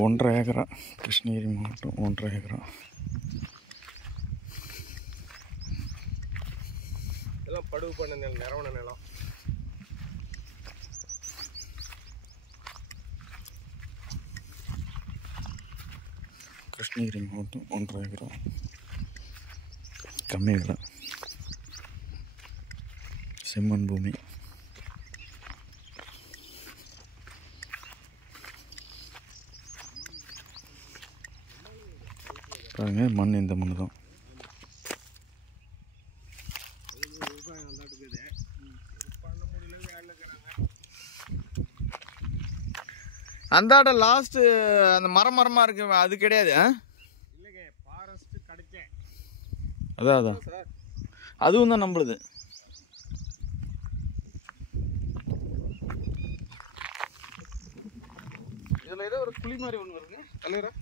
1.5 ஏக்கரா கிருஷ்ணகிரி மாவட்டம் 1.5 ஏக்கரா. இதெல்லாம் படுவு பண்ண நிலம், நிறவன நிலம். கிருஷ்ணகிரி மாவட்டம் 1.5 ஏக்கரா கம்மி விலை, செம்மண் பூமி. பாருங்க, மண் இந்த மண் தான். அந்தாட லாஸ்ட் அந்த மரமா இருக்கு, அது கிடையாது. இல்லைங்க, ஃபாரஸ்ட் கிடைச்சேன். அதான் அதுவும் தான் நம்மளுது. இதில் ஏதோ ஒரு குழி மாதிரி ஒன்று வருங்க தலைவரா.